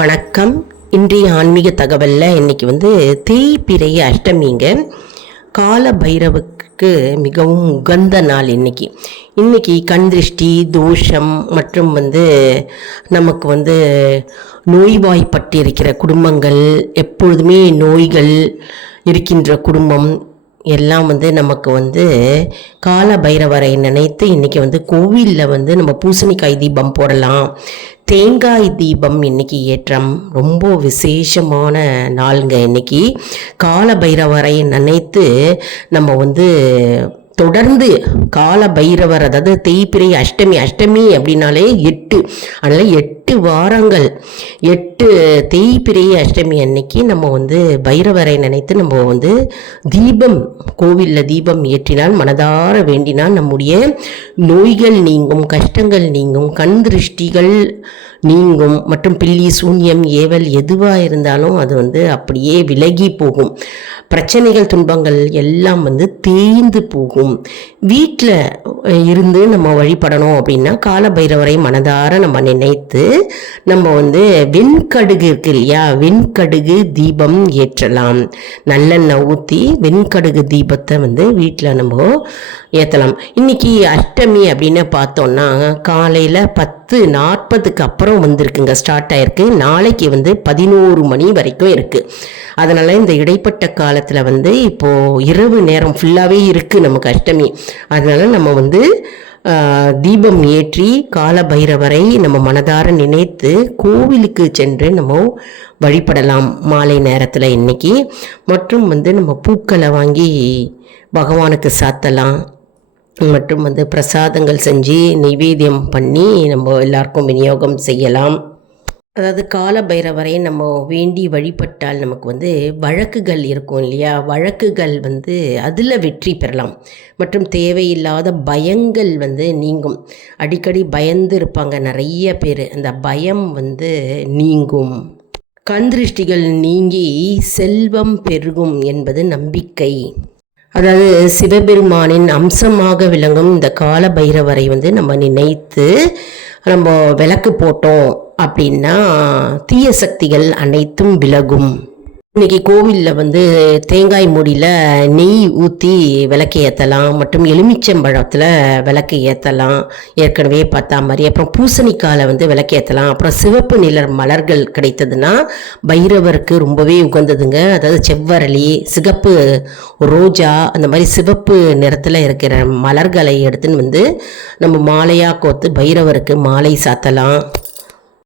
வணக்கம். இன்றைய ஆன்மீக தகவலில் இன்றைக்கி தேய்பிறை அஷ்டமிங்க. கால பைரவுக்கு மிகவும் உகந்த நாள் இன்னைக்கு கண் திருஷ்டி தோஷம் மற்றும் நமக்கு நோய்வாய்ப்பட்டிருக்கிற குடும்பங்கள், எப்பொழுதுமே நோய்கள் இருக்கின்ற குடும்பம் எல்லாம் நமக்கு கால பைரவரை நினைத்து இன்றைக்கி கோவிலில் நம்ம பூசணிக்காய் தீபம் போடலாம். தேங்காய் தீபம் இன்றைக்கி ஏற்றம் ரொம்ப விசேஷமான நாளுங்க. இன்றைக்கி கால பைரவரை நினைத்து நம்ம தொடர்ந்து கால பைரவர், அதாவது தேய்பிறை அஷ்டமி அப்படின்னாலே 8, அதனால் 8 வாரங்கள், 8 தேய்பிறை அஷ்டமி அன்னைக்கு நம்ம பைரவரை நினைத்து நம்ம தீபம், கோவிலில் தீபம் ஏற்றினால், மனதார வேண்டினால் நம்முடைய நோய்கள் நீங்கும், கஷ்டங்கள் நீங்கும், கண் திருஷ்டிகள் நீங்கும், மற்றும் பில்லி சூன்யம் ஏவல் எதுவாக இருந்தாலும் அது அப்படியே விலகி போகும். பிரச்சனைகள் துன்பங்கள் எல்லாம் தேய்ந்து போகும். வீட்டில் இருந்து நம்ம வழிபடணும் அப்படின்னா கால பைரவரை மனதார நம்ம நினைத்து நம்ம வெண்கடுகு இருக்கு இல்லையா, வெண்கடுகு தீபம் ஏற்றலாம். நல்லெண்ணெய் ஊற்றி வெண்கடுகு தீபத்தை வீட்டில் நம்ம ஏற்றலாம். இன்னைக்கு அஷ்டமி அப்படின்னு பார்த்தோம்னா காலையில் 10:40க்கு அப்புறம் வந்திருக்குங்க, ஸ்டார்ட் ஆயிருக்கு. நாளைக்கு 11 மணி வரைக்கும் இருக்குது. அதனால் இந்த இடைப்பட்ட காலத்தில் இப்போது இரவு நேரம் ஃபுல்லாகவே இருக்குது நமக்கு அஷ்டமி. அதனால் நம்ம தீபம் ஏற்றி கால பைரவரை நம்ம மனதார நினைத்து கோவிலுக்கு சென்று நம்ம வழிபடலாம் மாலை நேரத்தில் இன்னைக்கு. மற்றும் நம்ம பூக்களை வாங்கி பகவானுக்கு சாத்தலாம். மற்றும் பிரசாதங்கள் செஞ்சு நைவேத்தியம் பண்ணி நம்ம எல்லாருக்கும் விநியோகம் செய்யலாம். அதாவது கால பைரவரை நம்ம வேண்டி வழிபட்டால் நமக்கு வழக்குகள் இருக்கும் இல்லையா, வழக்குகள் அதில் வெற்றி பெறலாம். மற்றும் தேவையில்லாத பயங்கள் நீங்கும். அடிக்கடி பயந்து இருப்பாங்க நிறைய பேர், அந்த பயம் நீங்கும். கண் திருஷ்டிகள் நீங்கி செல்வம் பெருகும் என்பது நம்பிக்கை. அதாவது சிவபெருமானின் அம்சமாக விளங்கும் இந்த கால பைரவரை நம்ம நினைத்து நம்ம விளக்கு போட்டோம் அப்படின்னா தீய சக்திகள் அனைத்தும் விலகும். இன்னைக்கு கோவிலில் தேங்காய் மூடியில் நெய் ஊற்றி விளக்கு ஏற்றலாம். மற்றும் எலுமிச்சம்பழத்தில் விளக்கு ஏற்றலாம், ஏற்கனவே பார்த்தா மாதிரி. அப்புறம் பூசணிக்காயில் விளக்கு ஏற்றலாம். அப்புறம் சிவப்பு நிற மலர்கள் கிடைத்ததுன்னா பைரவருக்கு ரொம்பவே உகந்ததுங்க. அதாவது செவ்வரளி, சிகப்பு ரோஜா, அந்த மாதிரி சிவப்பு நிறத்தில் இருக்கிற மலர்களை எடுத்துன்னு நம்ம மாலையாக கோத்து பைரவருக்கு மாலை சாத்தலாம்.